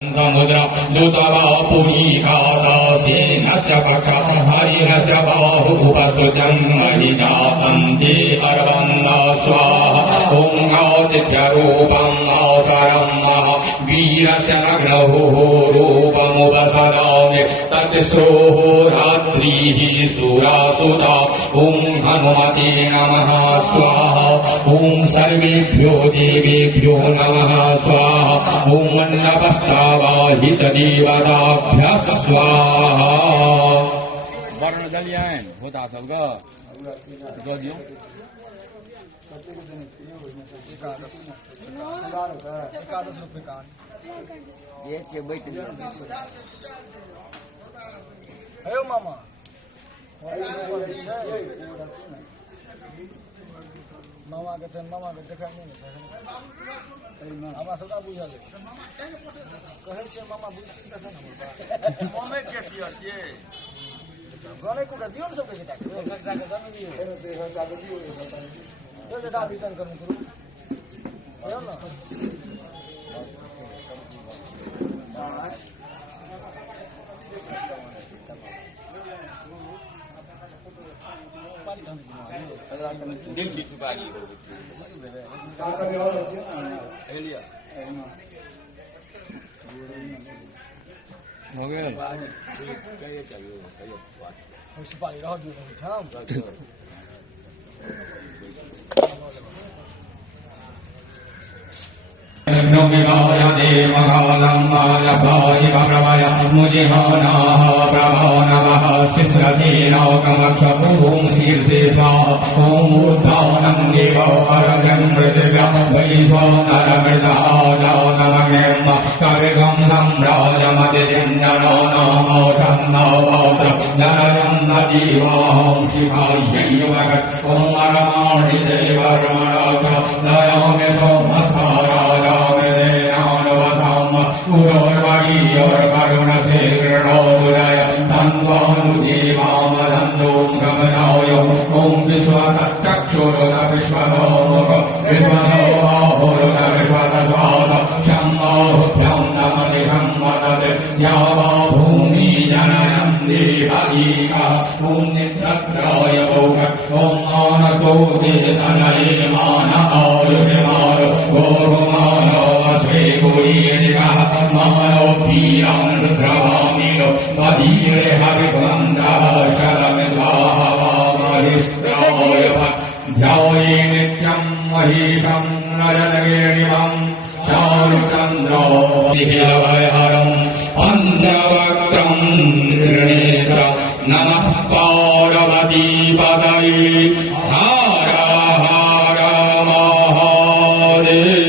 समुद्र दूतवापुरीकादासेनस्य पक्ष हरिणस्य बाहु उपस्तुतं महिदापन्ति अर्वन्ना स्वाहा ॐ आदित्यरूपं अवसरं वीरस्य नग्नहुः रूपमुपसदामि तत्स्रोः रात्रिः सुरासुता ॐ हनुमते नमः स्वाहा ॐ सर्वेभ्यो देवेभ्यो नमः स्वाहा ॐ मन्नपस्तावाहित देवताभ्यः स्वाहा वर्ण जलियान होता सबका जो दियो एकादश रुपये का ये चे बैठ अयो मामा मामा के देखा नहीं हमरा सदा बुझल कहै छै मामा बुझती तखन मामे के किया छियै गने कोटा दियो न सब के टाके खर्चा के जमी दियो यो जे दाबी तन करू भयो न दिल की चुकाई एलिया हो गया मुंसिपालिटी रह दो ठाम नोमिगाय देवगालं मालभाय भगवय मुजिहानाः प्रभो नमः शिश्रतीनाकमक्षपूं शीर्षे स्वाहा ॐ ऊर्ध्वानं देवो अरजं पृथिव्या वैश्वानरमृताजातमग्निं कविगं सम्राजमतिथिं जनो नमो छन्दोऽत्र जनयं न जीवाहं शिवायै युवगत् ॐ अरमाणि देवर्मणोऽथ दयामि सोमस्माराय पुरोर्वरीयोर्वरुणशेखरणोदय तन्वानुदेवामदन्दों गमनाय ॐ विश्वतश्चक्षुरुत विश्वतोमुख विश्वतो बाहुरुत विश्वतस्वाद शम्भोभ्यं नमनिहं वदति या वा भूमि जनयं देवगीकः ॐ निद्रत्राय भोग ॐ मानसो वेदनये मान आयुर्मान गोरुमानो गुरीरिकः मानो वीरं रुद्रवामिनो मदीरे हरिवन्दः शरमिद्वाः वामहिस्त्राय ध्याये नित्यं महीशं रजतगिरिवं चारुचन्द्रो दिव्यवैहरं पञ्चवक्त्रं त्रिनेत्र नमः पार्वतीपतये हर हर महादेव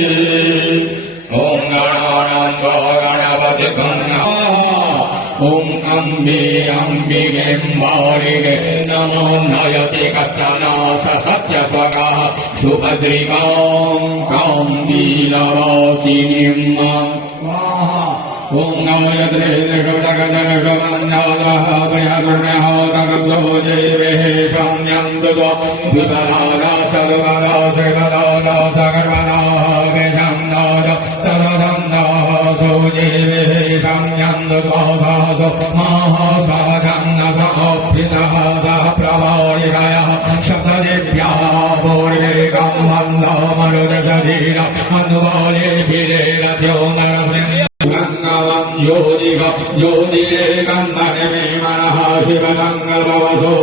ॐ अम्बे अम्बिके मारिगे नमो नयते कश्चन सत्यस्वगः सुभद्रिकां काम्बीरवासिनीं ॐ नयत्रे जगदनगमन्यादः प्रयागुण्यः तगब्धो देवेः संयन्दुतो विपरादा सद्वरा श्रीगदादा सकर्मणाः वेशन्नाद सरसन्नाः सौजेवेः संयन्दुतो महासाधन्नसोऽप्रितः सः प्रभारिकयः शतदिव्याः पूर्वेकं वन्दो मरुदशधीर अनुबालेभिरेरथ्यो नरसिंह गङ्गवं योदिरेकं नरमे मनः शिवगङ्गवसो